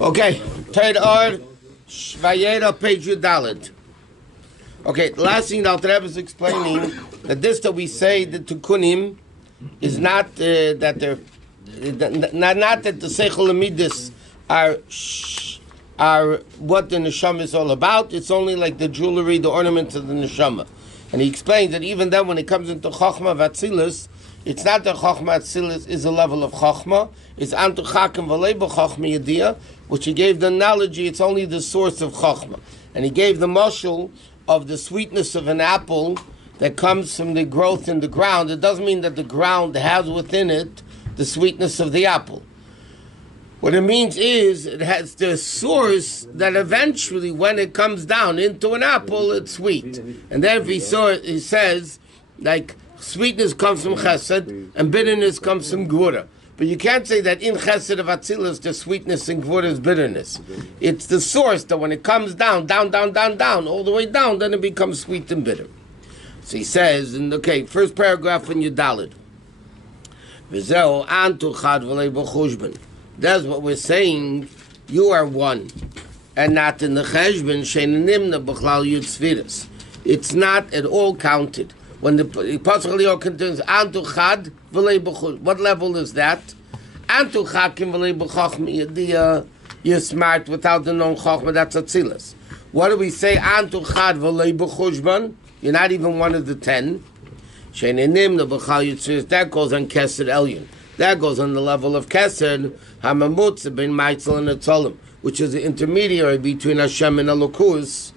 Okay, Torah Or Page Daled. Okay, the last thing the Rebbe is explaining that we say the Tikkunim is not that they're not that the Seichel Amidis are what the neshama is all about. It's only like the jewelry, the ornaments of the neshama. And he explains that even then, when it comes into Chochmah Vatzilus, it's not that Chochmah Vatzilus is a level of Chochmah. It's Antu Chakim V'Leiba Chochmah Yediyah, which he gave the analogy. It's only the source of Chochmah, and he gave the mashal of the sweetness of an apple that comes from the growth in the ground. It doesn't mean that the ground has within it the sweetness of the apple. What it means is it has the source that eventually, when it comes down into an apple, it's sweet. And then if he says, like, sweetness comes from chesed and bitterness comes from gvura. But you can't say that in chesed of atzilus, the sweetness in gvura is bitterness. It's the source that when it comes down, all the way down, then it becomes sweet and bitter. So he says, first paragraph in Yudalid. V'zeu antu chad v'lei b'chushban. That's what we're saying. You are one, and not in the cheshbon she'nimna b'chlal yud tzviras. It's not at all counted. When the Patach Eliyahu contains antu chad v'lei b'chushban, what level is that? Antu chakim v'lei b'chochma. You're smart without the non chochma. That's atzilas. What do we say? Antu chad v'lei b'chushban. You're not even one of the 10. She'nimna b'chlal yud tzviras. That goes on Kesed Elyon. That goes on the level of Kesed, Hamamutz ben Maitzel and Atzolim, which is the intermediary between Hashem and Elokus,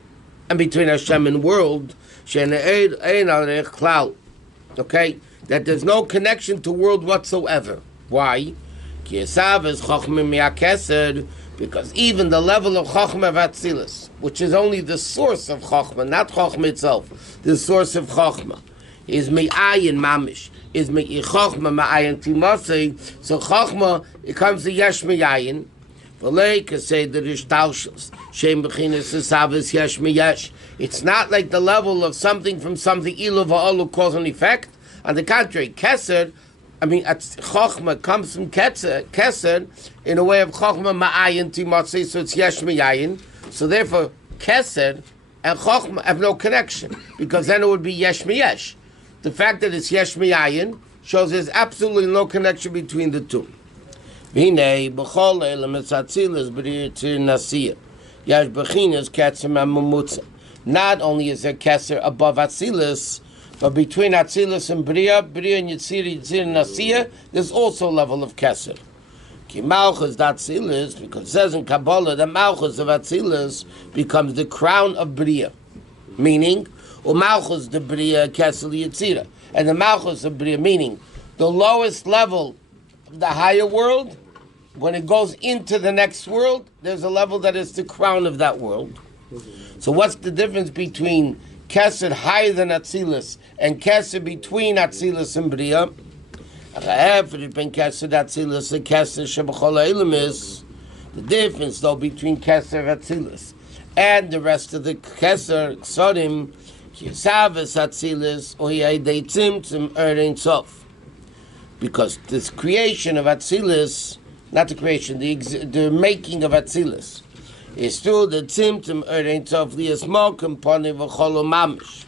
and between Hashem and world. Okay, that there's no connection to world whatsoever. Why? Because even the level of Chochmah Vatzilus, which is only the source of Chochmah, not Chochmah itself, the source of Chochmah, is me'ayin mamish. Is me'i chochma ma'ayin timosei. So chochma, it comes to yesh me'ayin. V'lei kasei the rishtalshus. Shem b'chinas esavas yesh me'yesh. It's not like the level of something from something, ilu v'olu, cause and effect. On the contrary, kesed, chochma comes from kesed in a way of chochma ma'ayin timosei, so it's yesh me'ayin. So therefore, kesed and chochma have no connection, because then it would be yesh me'yesh. The fact that it's yesh miyayin shows there's absolutely no connection between the two. Not only is there keser above Atzilus, but between Atzilus and Bria and Yitzir Nasiya, there's also a level of keser. Malchus Atzilus, because it says in Kabbalah that Malchus of Atzilus becomes the crown of Bria, meaning Malchus the Bria Kesel Yitzira, and the Malchus of Bria, meaning the lowest level of the higher world. When it goes into the next world, there's a level that is the crown of that world. So what's the difference between Kesed higher than Atzilus and Kesed between Atzilus and Bria? The difference though between Kesed and Atzilus and the rest of the Kesed Ksodim, because this creation of Atzilus, not the creation, the making of Atzilus, is through the Tzimtzum Erein Sof Liasmo component of Cholo Mamish.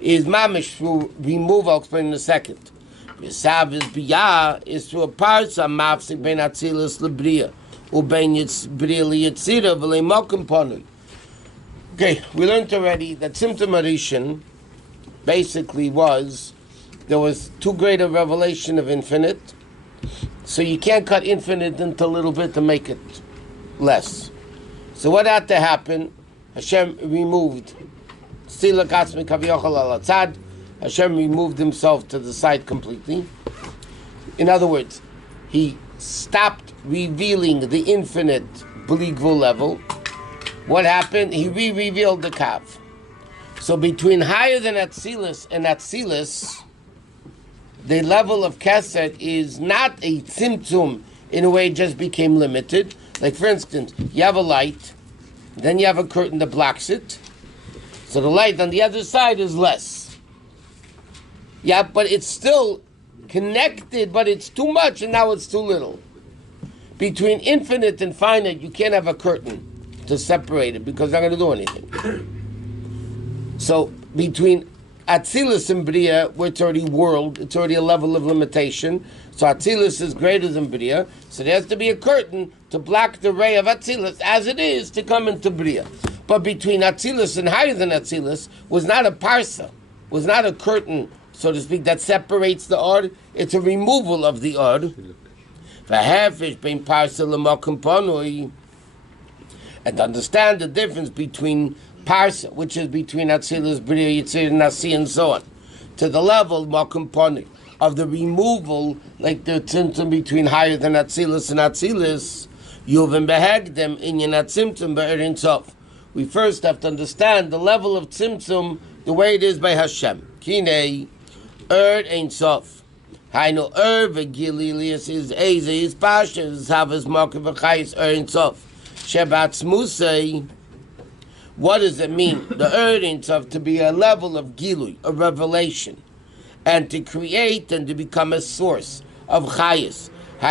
Is Mamish through remove, I'll explain in a second. V'sav is Biyah is through a parsa mafsik ben Atzilus leBria, ubein Bria liYitzira v'leimo component. Okay, we learned already that Tzimtzum Arishan basically was, there was too great a revelation of infinite, so you can't cut infinite into a little bit to make it less. So what had to happen? Hashem removed Hashem removed himself to the side completely. In other words, he stopped revealing the infinite Bligvul level. What happened? He re-revealed the Kav. So between higher than Atzilus and Atzilus, the level of Kesed is not a Tzimtzum, in a way it just became limited. Like for instance, you have a light, then you have a curtain that blocks it. So the light on the other side is less. Yeah, but it's still connected, but it's too much and now it's too little. Between infinite and finite, you can't have a curtain to separate it because they're not going to do anything. So between Atzilus and Bria, where it's already world, it's already a level of limitation. So Atzilus is greater than Bria, so there has to be a curtain to block the ray of Atzilus as it is to come into Bria. But between Atzilus and higher than Atzilus was not a parsa, was not a curtain, so to speak, that separates the Or. It's a removal of the Or. And understand the difference between parsa, which is between Atzilus, Bria, Yitzir, Nasi, and so on, to the level Makamponik of the removal, like the tzimtzum between higher than Atzilus and Atzilus, Yuvim behegdem inyan atzimtzum be'erin sof. We first have to understand the level of tzimtzum, the way it is by Hashem. Kinei, ein sof. Hainu v'gililius is eze, is pasha, is havas marker v'chayis ein sof. Shebatz Musay, what does it mean? The earnings of to be a level of gilui, a revelation, and to create and to become a source of chayis. He's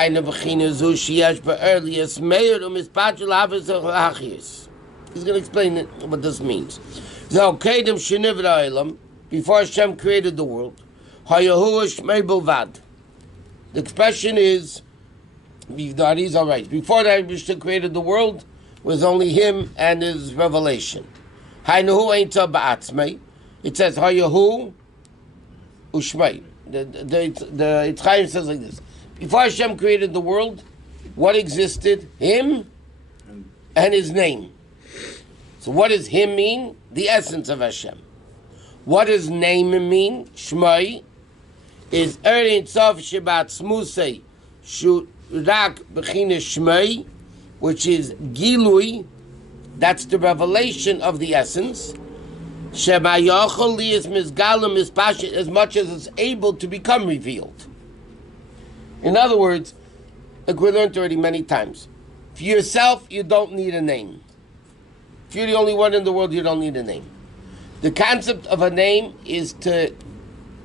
going to explain what this means. Before Hashem created the world, the expression is, he's all right. Before that, Hashem created the world, was only him and his revelation. It says Hayahu Ushmei. The Yitzchayim says like this: before Hashem created the world, what existed? Him and his name. So what does him mean? The essence of Hashem. What does name mean? Shmei is Erin Sof Shabbat Smusei Shurak Bechina Shmei, which is Gilui, that's the revelation of the essence. Shemayachol is Mizgalim is Pasha, as much as it's able to become revealed. In other words, like we learned already many times, for yourself, you don't need a name. If you're the only one in the world, you don't need a name. The concept of a name is to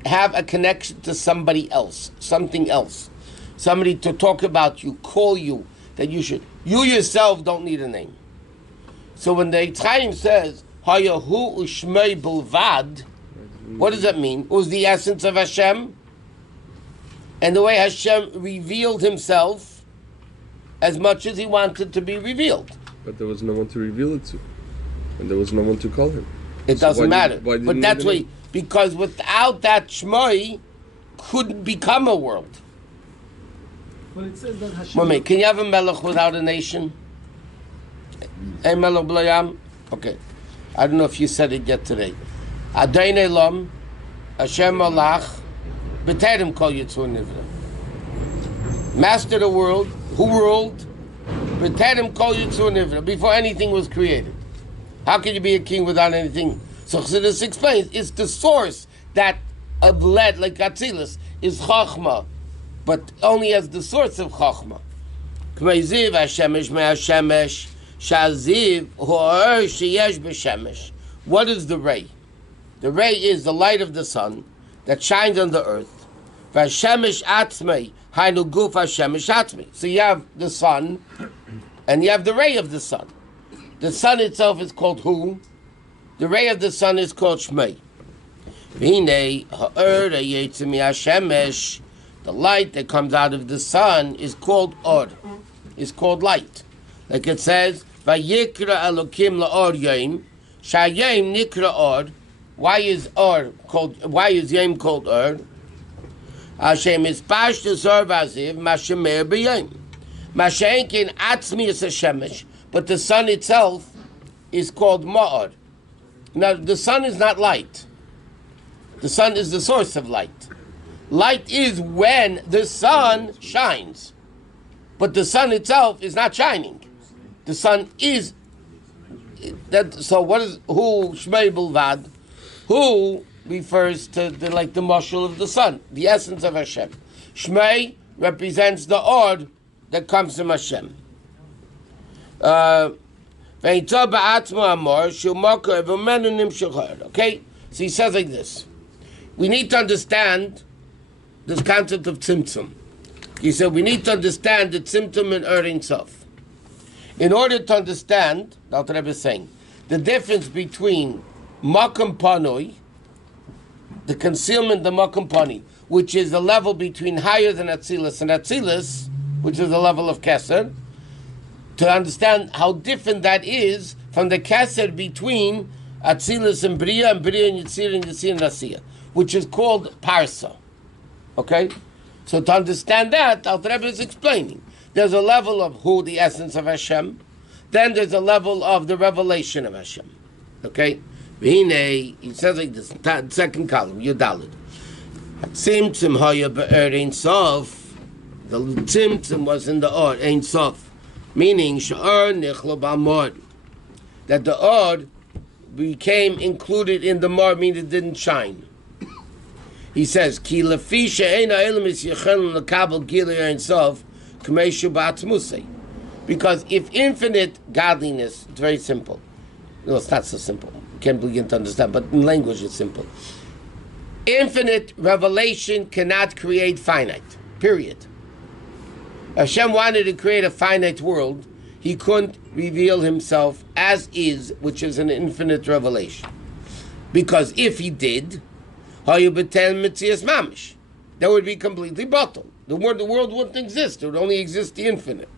have a connection to somebody else, something else. Somebody to talk about you, call you, that you should. You yourself don't need a name. So when the Yitzchayim says, Hayahu Ushmei Bulvad, what does that mean? It was the essence of Hashem, and the way Hashem revealed himself as much as he wanted to be revealed. But there was no one to reveal it to, and there was no one to call him. It doesn't matter. But that's why, because without that Shmoi, couldn't become a world. But it says that Hashem... Mami, can you have a melech without a nation? A melech b'layam? Okay. I don't know if you said it yet today. Adain Elam, Hashem Malach, B'terem Kol Yitzur Nivra. Master of the world, who ruled? B'terem Kol Yitzur Nivra, before anything was created. How can you be a king without anything? So Chassidus explains, it's the source that of lead, like Atzilus, is Chachma, but only as the source of Chachma. K'meiziv Hashemesh me'Hashemesh Shaziv Ho'er Sheyesh B'Shemesh. What is the ray? The ray is the light of the sun that shines on the earth. V'Hashemesh Atzmei Hainu Guf Hashemesh Atzmei. So you have the sun, and you have the ray of the sun. The sun itself is called Hu. The ray of the sun is called Shmei. V'hinei Ha'er Yetzim Hashemesh. The light that comes out of the sun is called Or, is called light. Like it says, Vayikra Elokim la'or Yom, Shayim Nikra Or. Why is Yom called Or? Hashem is Pashtus Or Vaziv, Mashemer B'Yom. Mashenkin Atzmi is Hashemesh, but the sun itself is called Ma'or. Now, the sun is not light. The sun is the source of light. Light is when the sun shines. But the sun itself is not shining. The sun is that. So what is Hu Shmei Bulvad? Hu refers to the mashal of the sun, the essence of Hashem. Shmei represents the Or that comes from Hashem. Okay, so he says like this. We need to understand this concept of tzimtzum. He said we need to understand the Tzimtzum and Ein Sof. In order to understand, that's what Rebbe is saying, the difference between Makom Panoi, the concealment of Makom Pani, which is the level between higher than Atzilus and Atzilus, which is the level of Keser, to understand how different that is from the Keser between Atzilus and Bria and Yitzir and Yitzir and Asiya, which is called Parsa. Okay? So to understand that, Alter Rebbe is explaining. There's a level of who, the essence of Hashem. Then there's a level of the revelation of Hashem. Okay? He says like this, second column, Yudalid. Tzimtzum haya be'er Ein Sof. The Tzimtzum was in the Or, Ein Sof. Meaning, She'or nichlo ba'mor. That the Or became included in the Mar, meaning it didn't shine. He says, Ki lefi she'ein ha'elam is yechel l'kabel gilui Ein Sof, k'meishu ba'atzmusei. Because if infinite godliness, it's very simple. No, it's not so simple. You can't begin to understand, but in language it's simple. Infinite revelation cannot create finite. Period. Hashem wanted to create a finite world. He couldn't reveal himself as is, which is an infinite revelation. Because if he did, that would be completely bottled. The world wouldn't exist. It would only exist the infinite.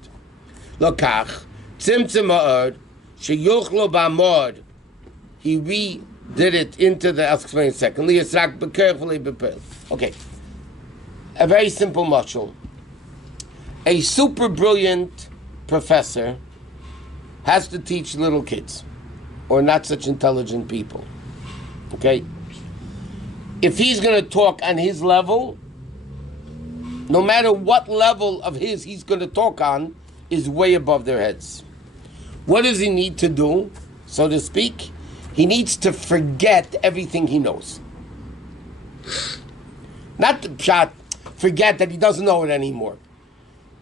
Lokach, tzimtzum ha'od, sheyuchlo ba'mod. He redid it into the, I'll explain in a second. Okay. A very simple mashal. A super brilliant professor has to teach little kids, or not such intelligent people. Okay? If he's going to talk on his level, no matter what level of his he's going to talk on, is way above their heads. What does he need to do, so to speak? He needs to forget everything he knows. Not forget that he doesn't know it anymore.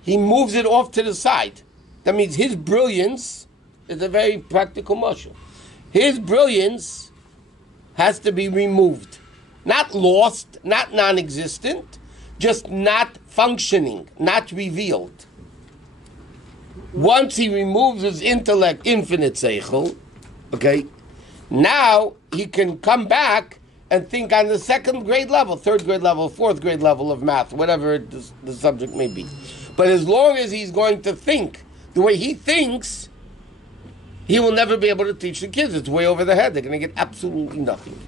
He moves it off to the side. That means his brilliance is a very practical muscle. His brilliance has to be removed. Not lost, not non-existent, just not functioning, not revealed. Once he removes his intellect, infinite seichel, okay, now he can come back and think on the second grade level, third grade level, fourth grade level of math, whatever the subject may be. But as long as he's going to think the way he thinks, he will never be able to teach the kids. It's way over their head. They're going to get absolutely nothing.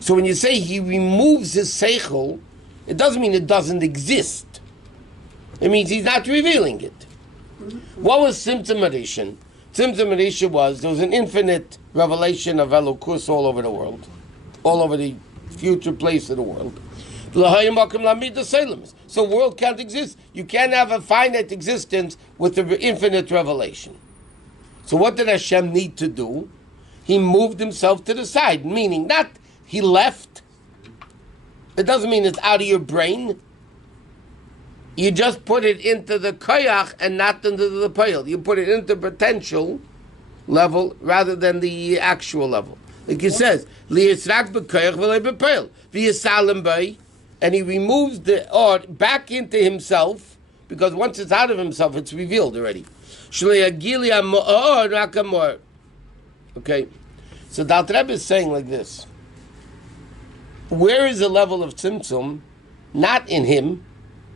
So when you say he removes his seichel, it doesn't mean it doesn't exist. It means he's not revealing it. What was Tzimtzum Arishan? Tzimtzum Arishan was, there was an infinite revelation of Elokus all over the world, all over the future place of the world. So world can't exist. You can't have a finite existence with the infinite revelation. So what did Hashem need to do? He moved himself to the side, meaning not he left. It doesn't mean it's out of your brain. You just put it into the koyach and not into the pale. You put it into potential level rather than the actual level. Like it says, and he removes the art back into himself, because once it's out of himself, it's revealed already. Okay, so the Alter Rebbe is saying like this: where is the level of tzimtzum? Not in him,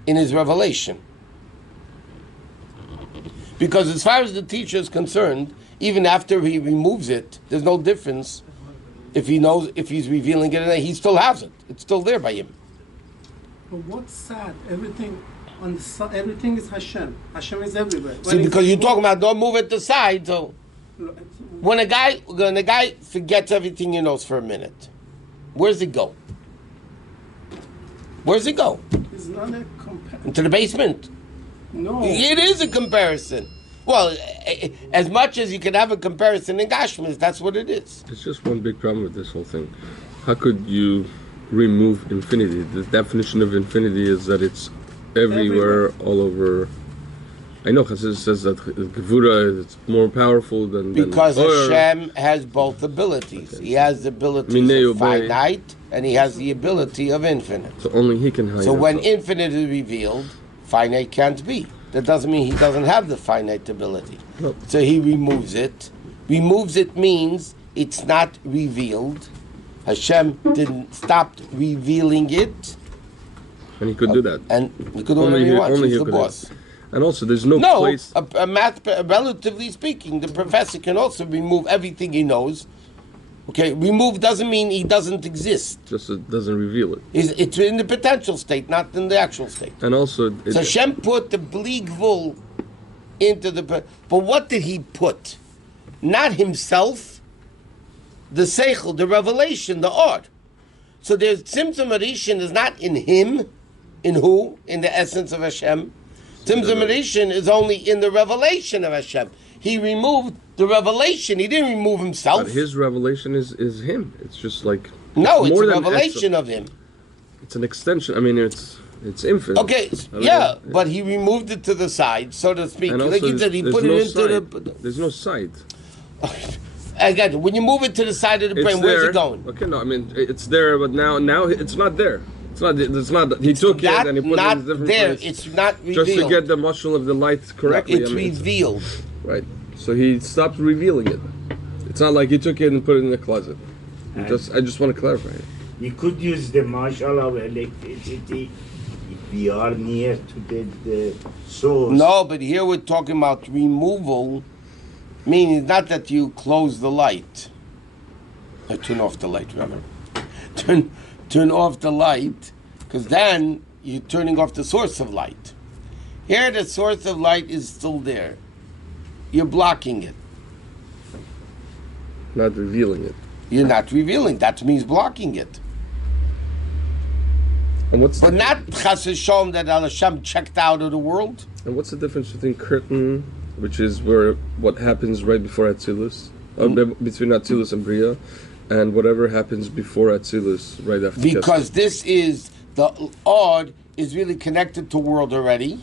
in his revelation. Because as far as the teacher is concerned, even after he removes it, there's no difference if he knows, if he's revealing it, he still has it. It's still there by him. But what's sad? Everything on the side, everything is Hashem. Hashem is everywhere. See, because you're talking about don't move it to the side. So when a guy forgets everything he knows for a minute, where's he go? Where's he go? It's not a comparison. Into the basement. No. It is a comparison. Well, as much as you can have a comparison in Gashmis, that's what it is. There's just one big problem with this whole thing. How could you remove infinity? The definition of infinity is that it's everywhere. All over. I know Chassidus says that Gevura is more powerful than because Hashem has both abilities. Okay. He has the ability of finite, and he has the ability of infinite. So only he can hide. So when infinite is revealed, finite can't be. That doesn't mean he doesn't have the finite ability. No. So he removes it. Removes it means it's not revealed. Hashem didn't stop revealing it. And he could do that. And he could do whatever he wants. He's the boss. And also, there's no place. Relatively speaking, the professor can also remove everything he knows. Okay, remove doesn't mean he doesn't exist. Just it doesn't reveal it. It's in the potential state, not in the actual state. And also, So Hashem put the bleak wool into the. But what did he put? Not himself. The seichel, the revelation, the art. So the Tzimtzum Arishin is not in him. In who? In the essence of Hashem. Tzimtzum Arishin is only in the revelation of Hashem. He removed the revelation. He didn't remove himself. But his revelation is him. It's just like it's more a than revelation of him. It's an extension. I mean, it's infinite. Okay, but he removed it to the side, so to speak. And Like also, he said, he there's put no it into side. the. There's no side. Again, when you move it to the side of the brain, where's it going? Okay, no, I mean it's there, but now it's not there. It's not. He took it and he put it in a different place. It's not revealed. Just to get the muscle of the light correctly. It's revealed. Right. So he stopped revealing it. It's not like he took it and put it in the closet. I just want to clarify it. We could use the marshal of electricity if we are near to the source. No, but here we're talking about removal, meaning not that you close the light. Or turn off the light, rather. Turn off the light, because then you're turning off the source of light. Here the source of light is still there. You're blocking it. Not revealing it. You're not revealing. That means blocking it. And but not chas v'sholom that Hashem checked out of the world. And what's the difference between curtain, which is what happens right before Atzilus, between Atzilus and Bria, and whatever happens before Atzilus right after? Because this is the odd is really connected to world already,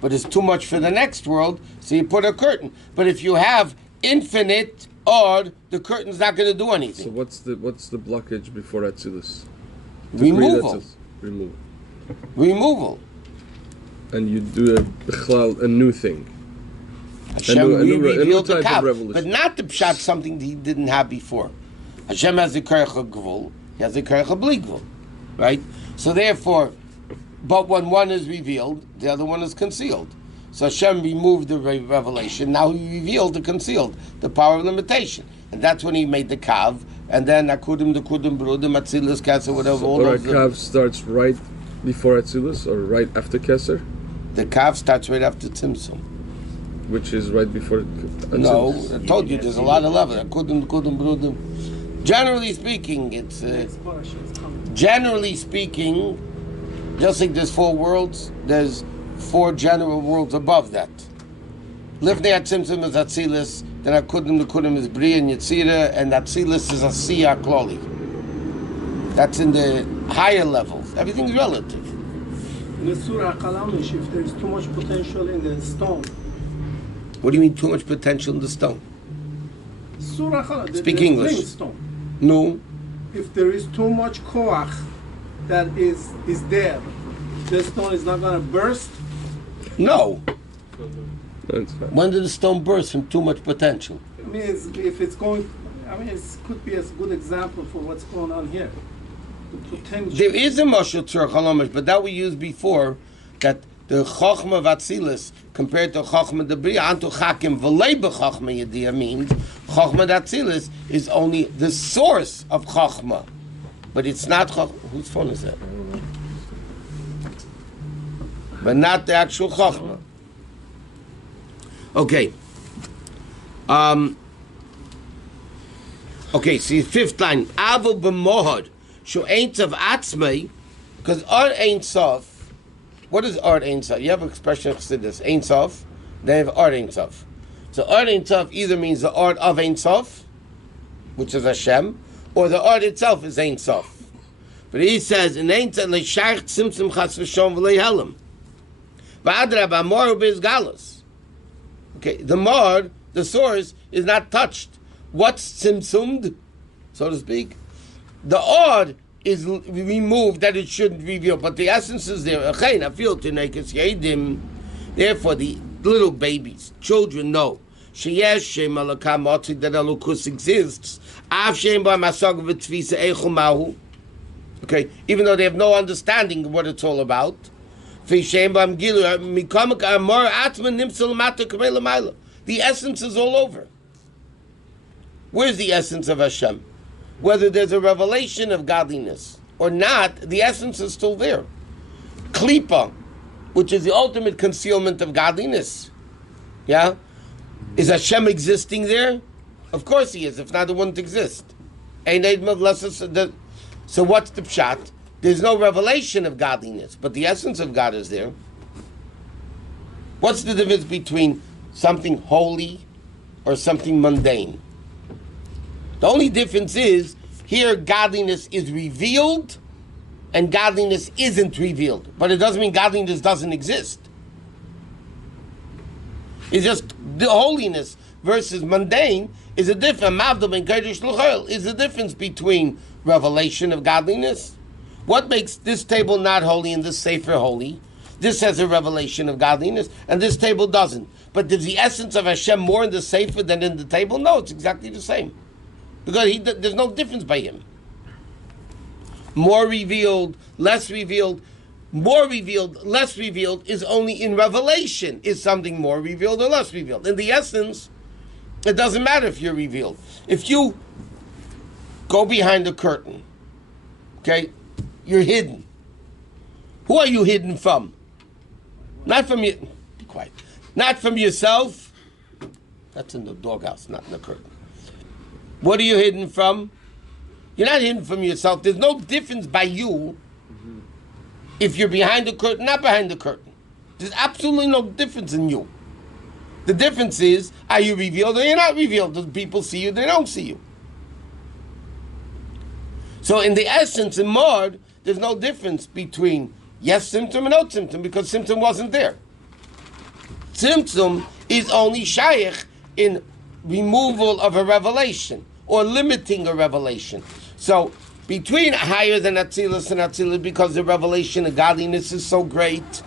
but it's too much for the next world, so you put a curtain. But if you have infinite odd, the curtain's not going to do anything. So what's the blockage before Atzilus? Removal. Removal. And you do a new thing. Hashem revealed the Kav, but not the pshat, something he didn't have before. Hashem has the kerech gvul, he has the kerech bli gvul, right? So therefore, but when one is revealed, the other one is concealed. So Hashem removed the revelation. Now he revealed the concealed, the power of limitation, and that's when he made the Kav. And then Akudim, the Kudim, Brudim, Atzilus, Keser, whatever. So our Kav starts right before Atzilus or right after Keser? The Kav starts right after Tzimtzum. Which is right before Atzilus? No, I told you, there's a lot of levels. Akudim, Kudim, Brudim. Generally speaking, it's... generally speaking, just like there's 4 worlds, there's 4 general worlds above that. Livnei Atzimtzum is Atzilus, then Akudim, the Kudim is Bria and Yetzira, and Atzilus is Asiyah Kloli. That's in the higher levels. Everything's relative. In the Surah Kalamish, if there is too much potential in the stone. What do you mean too much potential in the stone? Surah Kalamish. Speak English. Stone. No. If there is too much koach that is there, the stone is not going to burst? No. That's fine. When did the stone burst from too much potential? I mean, if it's going, it could be a good example for what's going on here. The potential. There is a Mashal Tzur Chalomish, but that we used before, that the Chochma of Atzilus compared to Chochma de Bria, Antu Chakim V'lei B'Chochma Yediyah means Chochma de Atzilus is only the source of Chochma, but it's not Chochma. Whose phone is that? But not the actual Chochma. Okay. Okay, see, 5th line. Avo b'mohad, shu ain't of atzmei, because art ain't sof. What is art ain't sof? You have an expression of chassidus, ain't sof, they have art ain't sof. So art ain't sof either means the art of ain't sof, which is Hashem, or the art itself is ain't sof. But he says, in ain't sof, le'shach tzimtzum chas v'shom v'leihelim. V'adrab amoru biz galus. Okay, the mar, the source, is not touched. What's tzimtzumd, so to speak? The odd is removed that it shouldn't reveal, but the essence is there. Therefore, the little babies, children know that Elokus exists. Okay, even though they have no understanding of what it's all about. The essence is all over. Where's the essence of Hashem? Whether there's a revelation of godliness or not, the essence is still there. Klipa, which is the ultimate concealment of godliness. Yeah? Is Hashem existing there? Of course he is. If not, it wouldn't exist. So what's the pshat? There's no revelation of godliness, but the essence of God is there. What's the difference between something holy or something mundane? The only difference is, here godliness is revealed and godliness isn't revealed. But it doesn't mean godliness doesn't exist. It's just the holiness versus mundane is a difference. Is the difference between revelation of godliness. What makes this table not holy and this sefer holy? This has a revelation of godliness, and this table doesn't. But is the essence of Hashem more in the sefer than in the table? No, it's exactly the same. Because there's no difference by him. More revealed, less revealed. More revealed, less revealed is only in revelation. Is something more revealed or less revealed? In the essence, it doesn't matter if you're revealed. If you go behind the curtain, okay, you're hidden. Who are you hidden from? Not from you. Be quiet. Not from yourself. That's in the doghouse, not in the curtain. What are you hidden from? You're not hidden from yourself. There's no difference by you if you're behind the curtain, not behind the curtain. There's absolutely no difference in you. The difference is, are you revealed or you're not revealed? Do people see you? They don't see you. So in the essence, in Mod, there's no difference between yes symptom and no symptom, because symptom wasn't there. Symptom is only shaykh in removal of a revelation or limiting a revelation. So between higher than Atzilus and Atzilus, because the revelation of godliness is so great,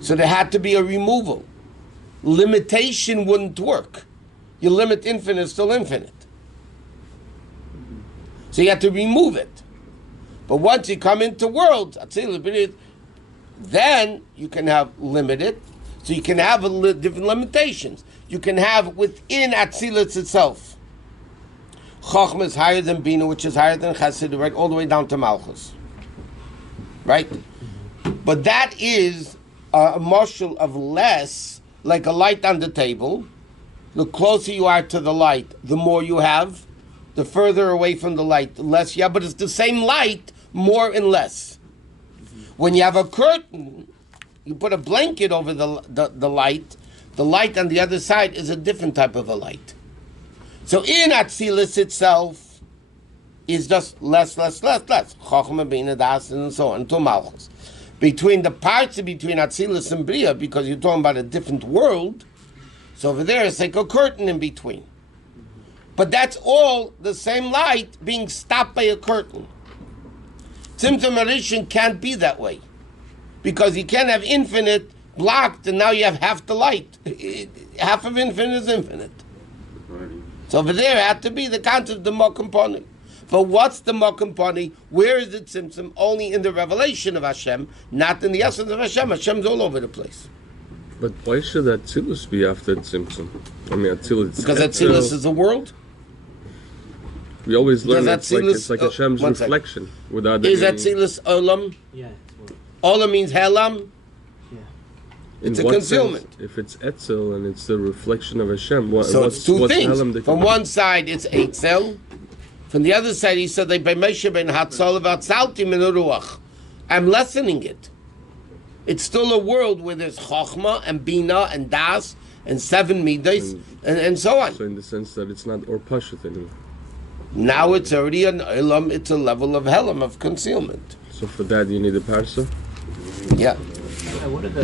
so there had to be a removal. Limitation wouldn't work. You limit infinite, still infinite. So you have to remove it. But once you come into worlds, then you can have limited. So you can have different limitations. You can have within Atzilus itself. Chochmah is higher than Bina, which is higher than Chassid, right, all the way down to Malchus. Right? But that is a marshal of less, like a light on the table. The closer you are to the light, the more you have. The further away from the light, the less you have. But it's the same light, more and less. When you have a curtain, you put a blanket over the light. The light on the other side is a different type of a light. So in Atzilus itself is just less. Chochmah, Bina, Das, and so on, to Malchus. Between the parts between Atzilus and Bria, because you're talking about a different world, so over there it's like a curtain in between. But that's all the same light being stopped by a curtain. Tzimtzum Arishin can't be that way, because you can't have infinite blocked and now you have half the light. Half of infinite is infinite. So over there it had to be the concept of the Mokamponi. But what's the Mokamponi? Where is it Tzimtzum? Only in the revelation of Hashem, not in the essence of Hashem. Hashem's all over the place. But why should Atzilus be after Tzimtzum? I mean, Atzilus. Because Atzilus is a world. We always learn it's like Hashem's reflection. Without is Atzilus Olam? Yeah. Olam means Helam. Yeah. It's a concealment. Sense, if it's Etzel and it's the reflection of Hashem, so it's two things. From one side, it's Etzel. From the other side, he said, I'm lessening it. It's still a world where there's Chochmah and Bina and Das and 7 Midas and so on. So in the sense that it's not Or Pashut anymore. Now it's already an Ilam, it's a level of Helam, of concealment. So for that you need a Parsa? Yeah. What are the